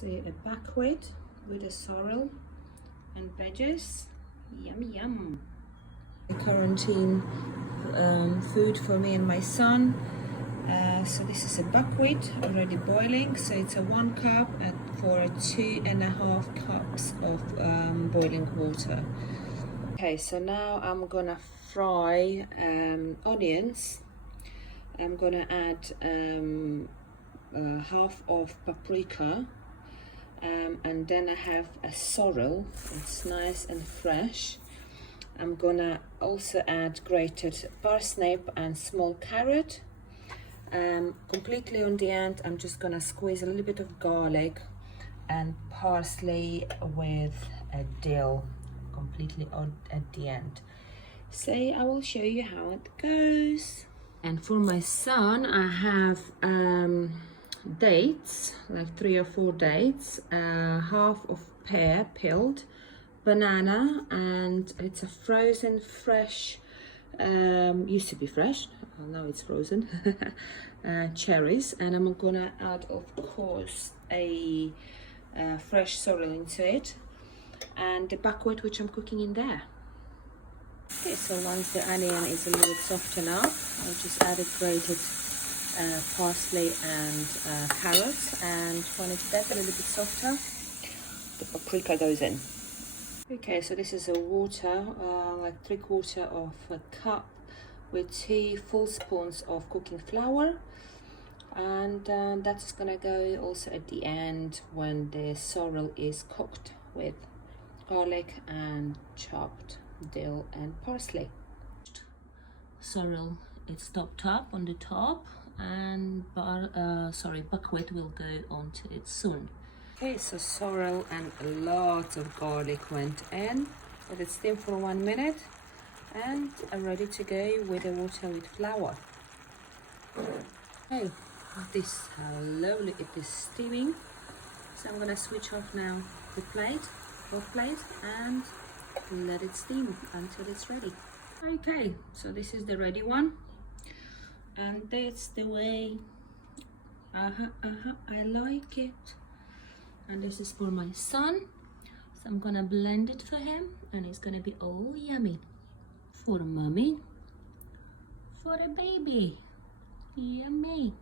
See a buckwheat with a sorrel and veggies. Yum yum. Quarantine food for me and my son. So this is a buckwheat already boiling. So it's a 1 cup for 2.5 cups of boiling water. Okay, so now I'm gonna fry onions. I'm gonna add half of paprika, and then I have a sorrel. It's nice and fresh. I'm gonna also add grated parsnip and small carrot. Completely on the end, I'm just gonna squeeze a little bit of garlic and parsley with a dill completely on at the end. So I will show you how it goes. And for my son, I have dates, like 3 or 4 dates, half of pear peeled, banana, and it's a frozen fresh, used to be fresh, now it's frozen, cherries. And I'm gonna add, of course, a fresh sorrel into it, and the buckwheat which I'm cooking in there. Okay, so once the onion is a little bit soft enough, I'll just add a grated parsley and carrots, and when it gets a little bit softer, the paprika goes in. Okay, so this is a water, like 3/4 of a cup with 2 full spoons of cooking flour, and that's gonna go also at the end when the sorrel is cooked with garlic and chopped dill and parsley. Sorrel, it's topped up on the top, and buckwheat will go onto it soon. Okay, so sorrel and lots of garlic went in. Let it steam for 1 minute, and I'm ready to go with the water with flour. Hey, this how lovely it is steaming. So I'm gonna switch off now the hot plate, and let it steam until it's ready. Okay, so this is the ready one, and that's the way I like it. And this is for my son, so I'm gonna blend it for him, and it's gonna be all yummy. For mommy, for a baby, yummy.